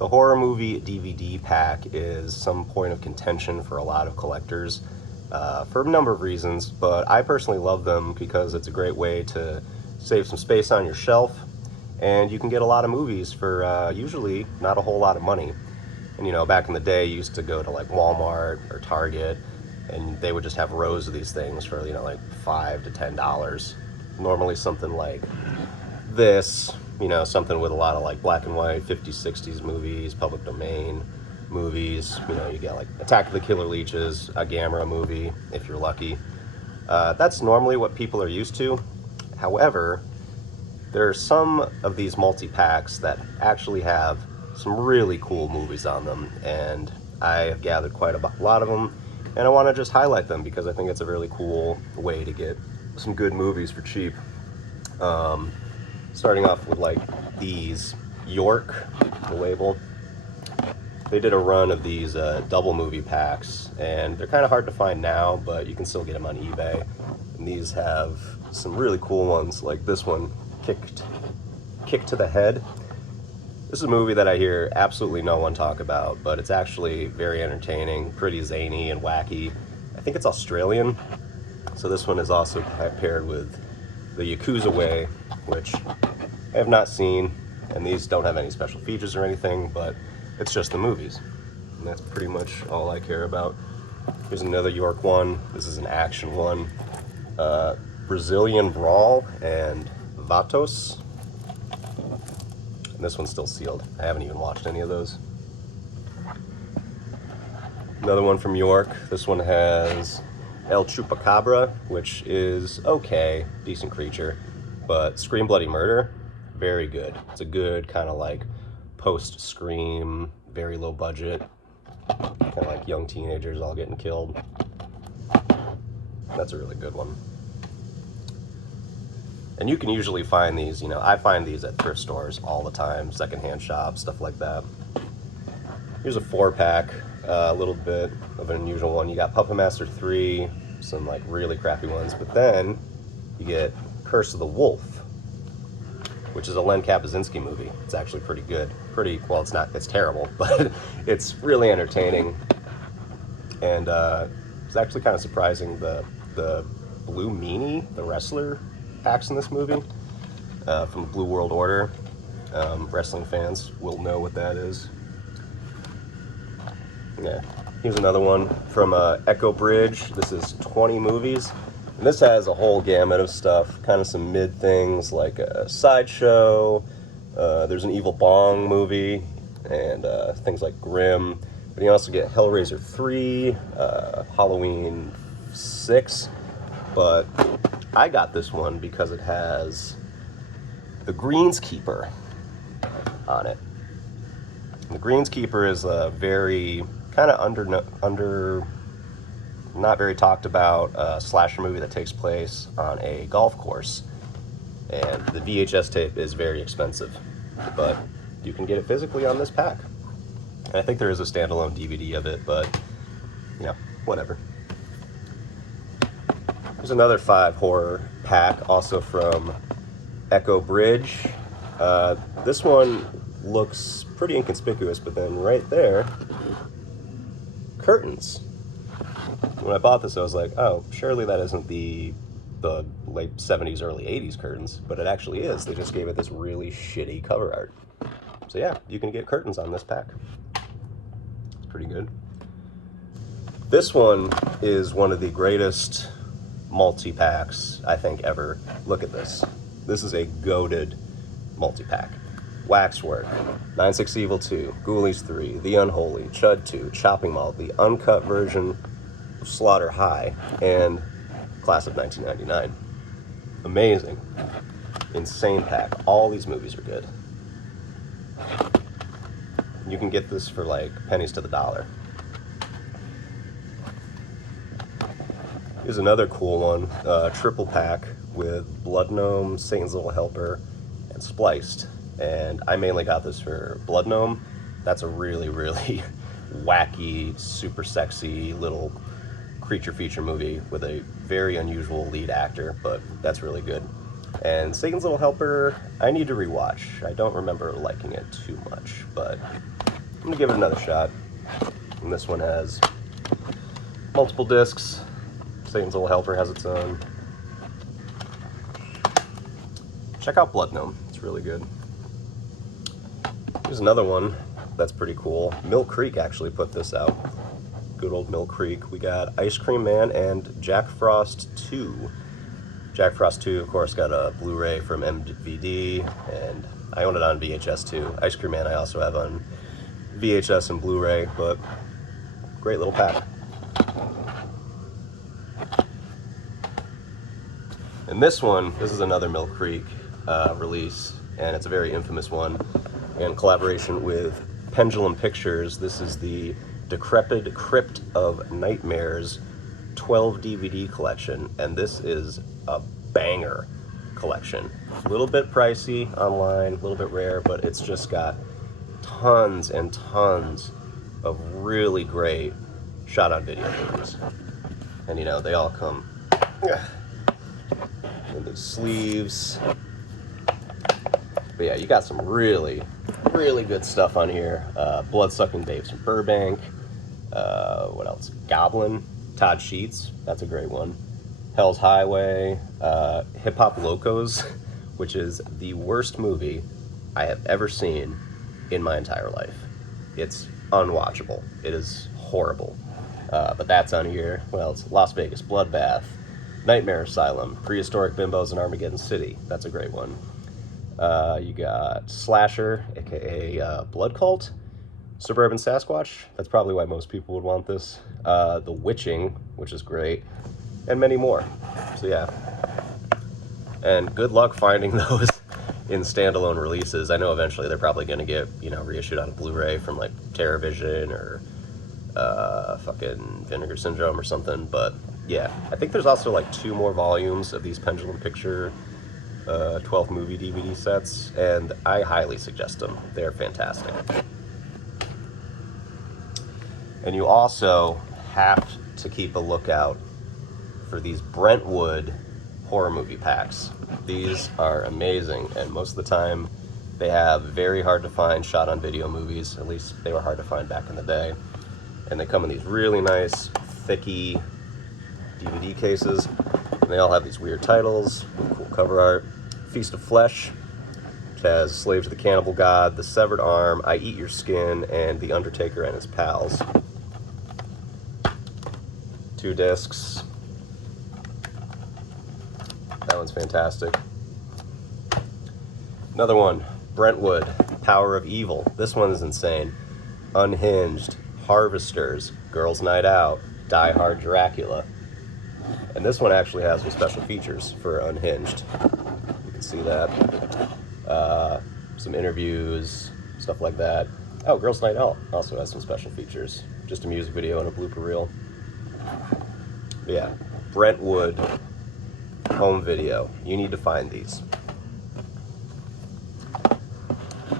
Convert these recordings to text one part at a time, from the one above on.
The horror movie DVD pack is some point of contention for a lot of collectors for a number of reasons, but I personally love them because it's a great way to save some space on your shelf, and you can get a lot of movies for usually not a whole lot of money. And you know, back in the day, you used to go to like Walmart or Target, and they would just have rows of these things for, you know, like $5 to $10. Normally something like this, you know, something with a lot of like black and white 50s, 60s movies, public domain movies. You know, you get like Attack of the Killer Leeches, a Gamera movie, if you're lucky. That's normally what people are used to. However, there are some of these multi-packs that actually have some really cool movies on them, and I have gathered quite a lot of them, and I want to just highlight them because I think it's a really cool way to get some good movies for cheap. Starting off with like these York, the label. They did a run of these double movie packs, and they're kind of hard to find now, but you can still get them on eBay. And these have some really cool ones, like this one, Kick to the Head. This is a movie that I hear absolutely no one talk about, but it's actually very entertaining, pretty zany and wacky. I think it's Australian, so this one is also paired with The Yakuza Way, which I have not seen, and these don't have any special features or anything, but it's just the movies, and that's pretty much all I care about. Here's another York one. This is an action one. Brazilian Brawl and Vatos. And this one's still sealed. I haven't even watched any of those. Another one from York. This one has El Chupacabra, which is okay, decent creature, but Scream Bloody Murder, very good. It's a good kind of like post-Scream, very low budget, kind of like young teenagers all getting killed. That's a really good one. And you can usually find these, you know, I find these at thrift stores all the time, secondhand shops, stuff like that. Here's a 4-pack, a little bit of an unusual one. You got Puppet Master 3, some like really crappy ones, but then you get Curse of the Wolf, which is a Len Kapuzinski movie. It's actually pretty good. Well, it's not, it's terrible, but it's really entertaining. And it's actually kind of surprising, the Blue Meanie, the wrestler, packs in this movie from Blue World Order. Wrestling fans will know what that is. Yeah, here's another one from Echo Bridge. This is 20 movies, and this has a whole gamut of stuff, kind of some mid things like a Sideshow. There's an Evil Bong movie, and things like Grimm. But you also get Hellraiser 3, Halloween 6, but I got this one because it has the Greenskeeper on it. And the Greenskeeper is a very kind of not very talked about slasher movie that takes place on a golf course. And the VHS tape is very expensive, but you can get it physically on this pack. And I think there is a standalone DVD of it, but you know, whatever. There's another 5 horror pack, also from Echo Bridge. This one looks pretty inconspicuous, but then right there, curtains. When I bought this, I was like, oh, surely that isn't the late 70s, early 80s curtains, but it actually is. They just gave it this really shitty cover art. So yeah, you can get curtains on this pack. It's pretty good. This one is one of the greatest multi-packs I think ever. Look at this. This is a goated multi-pack. Waxwork, 9-6 Evil 2, Ghoulies 3, The Unholy, Chud 2, Chopping Mall, the uncut version of Slaughter High, and Class of 1999. Amazing. Insane pack. All these movies are good. You can get this for like pennies to the dollar. Here's another cool one, triple pack with Blood Gnome, Satan's Little Helper, and Spliced. And I mainly got this for Blood Gnome. That's a really, really wacky, super sexy little creature feature movie with a very unusual lead actor, but that's really good. And Satan's Little Helper, I need to rewatch. I don't remember liking it too much, but I'm gonna give it another shot. And this one has multiple discs. Satan's Little Helper has its own. Check out Blood Gnome, it's really good. Here's another one that's pretty cool. Mill Creek actually put this out. Good old Mill Creek. We got Ice Cream Man and Jack Frost 2. Jack Frost 2, of course, got a Blu-ray from MVD, and I own it on VHS too. Ice Cream Man I also have on VHS and Blu-ray, but great little pack. And this one, this is another Mill Creek release, and it's a very infamous one in collaboration with Pendulum Pictures. This is the Decrepit Crypt of Nightmares 12 DVD collection, and this is a banger collection. A little bit pricey online, a little bit rare, but it's just got tons and tons of really great shot-on-video movies. And you know, they all come in the sleeves. But yeah, you got some really good stuff on here. Blood-Sucking Babes from Burbank. What else? Goblin. Todd Sheets. That's a great one. Hell's Highway. Hip Hop Locos, which is the worst movie I have ever seen in my entire life. It's unwatchable. It is horrible. But that's on here. What else? Las Vegas Bloodbath. Nightmare Asylum. Prehistoric Bimbos in Armageddon City. That's a great one. You got Slasher, aka Blood Cult. Suburban Sasquatch. That's probably why most people would want this. The Witching, which is great. And many more. So yeah. And good luck finding those in standalone releases. I know eventually they're probably going to get, you know, reissued on a Blu-ray from like TerraVision or fucking Vinegar Syndrome or something. But yeah, I think there's also like 2 more volumes of these Pendulum Picture 12 movie DVD sets, and I highly suggest them. They're fantastic. And you also have to keep a lookout for these Brentwood horror movie packs. These are amazing, and most of the time they have very hard to find shot on video movies. At least they were hard to find back in the day. And they come in these really nice, thicky DVD cases. And they all have these weird titles, cool cover art. Feast of Flesh, which has Slave to the Cannibal God, The Severed Arm, I Eat Your Skin, and The Undertaker and His Pals. 2 discs. That one's fantastic. Another one, Brentwood, Power of Evil. This one is insane. Unhinged, Harvesters, Girls Night Out, Die Hard Dracula. And this one actually has some special features for Unhinged. You can see that. Some interviews, stuff like that. Oh, Girls Night Out also has some special features. Just a music video and a blooper reel. But yeah, Brentwood home video. You need to find these.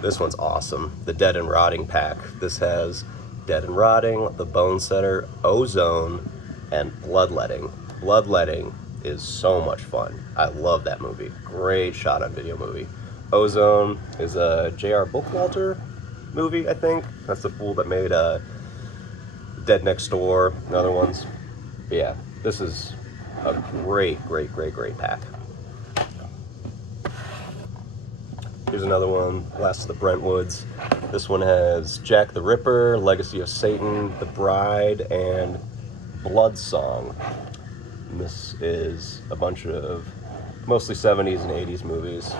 This one's awesome. The Dead and Rotting pack. This has Dead and Rotting, The Bone Setter, Ozone, and Bloodletting. Bloodletting is so much fun. I love that movie. Great shot on video movie. Ozone is a J.R. Bookwalter movie, I think. That's the fool that made Dead Next Door and other ones. But yeah, this is a great pack. Here's another one, Last of the Brentwoods. This one has Jack the Ripper, Legacy of Satan, The Bride, and Blood Song. And this is a bunch of mostly 70s and 80s movies.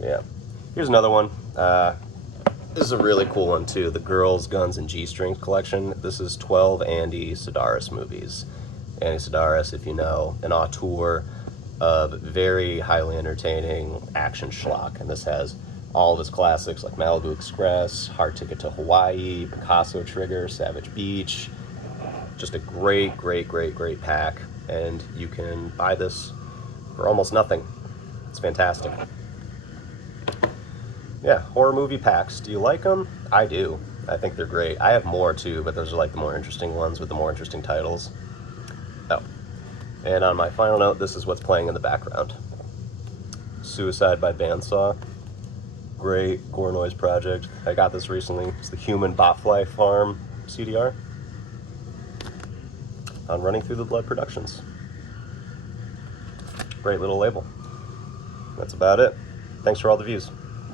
Yeah. Here's another one. This is a really cool one too. The Girls, Guns, and G-Strings collection. This is 12 Andy Sidaris movies. Andy Sidaris, if you know, an auteur of very highly entertaining action schlock. And this has all of his classics like Malibu Express, Hard Ticket to Hawaii, Picasso Trigger, Savage Beach. Just a great pack. And you can buy this for almost nothing. It's fantastic. Yeah, horror movie packs. Do you like them? I do. I think they're great. I have more too, but those are like the more interesting ones with the more interesting titles. Oh. And on my final note, this is what's playing in the background. Suicide by Bandsaw. Great gore noise project. I got this recently. It's the Human Botfly Farm CDR on Running Through the Blood Productions. Great little label. That's about it. Thanks for all the views.